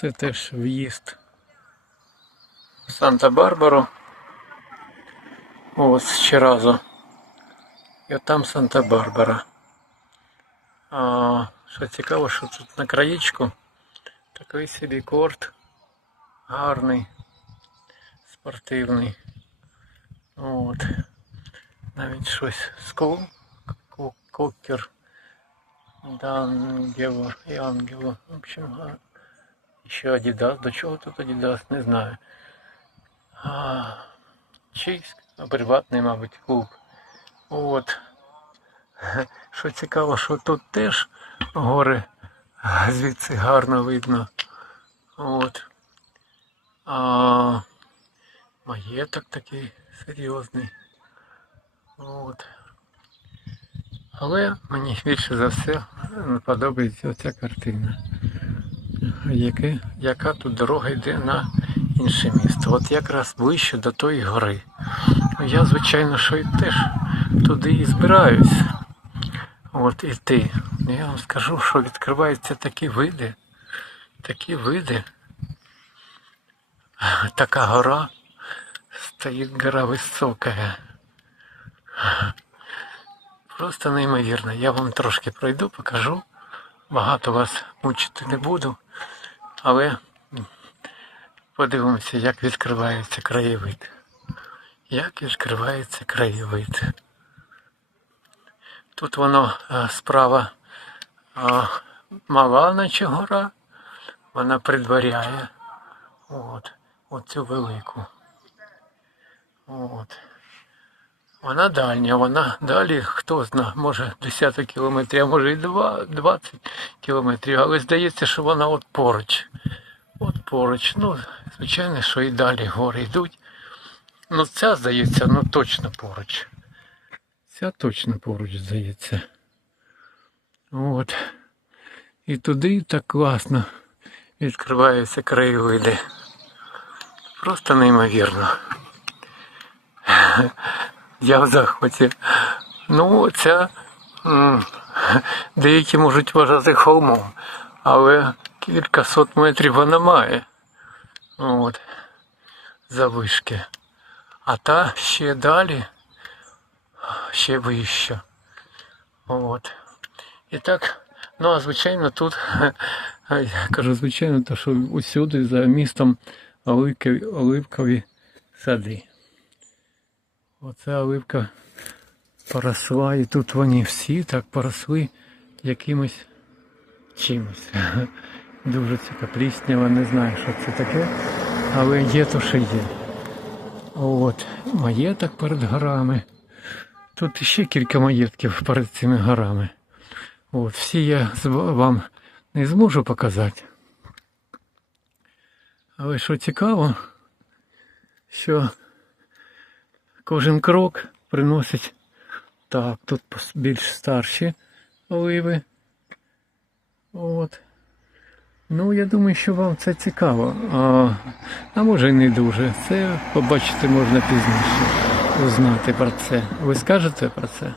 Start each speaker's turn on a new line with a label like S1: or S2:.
S1: Це теж в'їзд в Санта-Барбару. Ось ще разу. І от там Санта-Барбара. А, що цікаво, що тут на краєчку такий собі корт гарний, спортивний. От. Навіть щось скул, ку- кокер, Дангело і Ангело. В общем, а, ще Адідас. До чого тут Адідас, не знаю. А, чийсь приватний, мабуть, клуб. От. Що цікаво, що тут теж гори звідси гарно видно. От. А, маєток такий серйозний. От. Але мені більше за все подобається оця картина. Яке, яка тут дорога йде на інше місто. От якраз ближче до тої гори. Ну, Я, звичайно, що і теж туди і збираюсь. От іти. Я вам скажу, що відкриваються такі види, такі види. Така гора, стоїть гора висока. Просто неймовірно. Я вам трошки пройду, покажу. Багато вас мучити не буду. Але подивимося, як відкривається краєвид. Як відкривається краєвид. Тут воно е, справа е, мала наче гора, вона предваряє от, оцю велику. От. Вона дальня, вона далі, хто зна, може 10 кілометрів, а може і два- 20 кілометрів, але здається, що вона от поруч. От поруч. Ну, звичайно, що і далі гори йдуть. Ну, ця, здається, ну точно поруч. Ця точно поруч, здається. От. І туди так класно відкриваються краєвиди. Просто неймовірно. Я в захваті. Ну, м, деякі можуть вважати холмом, але кількасот метрів вона має. От. Завишки. А та ще далі, ще вище. От. І так, ну а звичайно тут, я кажу, звичайно, то що усюди за містом оливкові, оливкові сади. Оця оливка поросла, і тут вони всі так поросли якимось чимось. Дуже це пліснява, не знаю, що це таке, але є то, що є. От, маєток перед горами. Тут ще кілька маєтків перед цими горами. От, всі я вам не зможу показати. Але що цікаво, що кожен крок приносить так, тут більш старші оливи. От. Ну, я думаю, що вам це цікаво. А, а може і не дуже. Це побачити можна пізніше. Узнати про це. Ви скажете про це?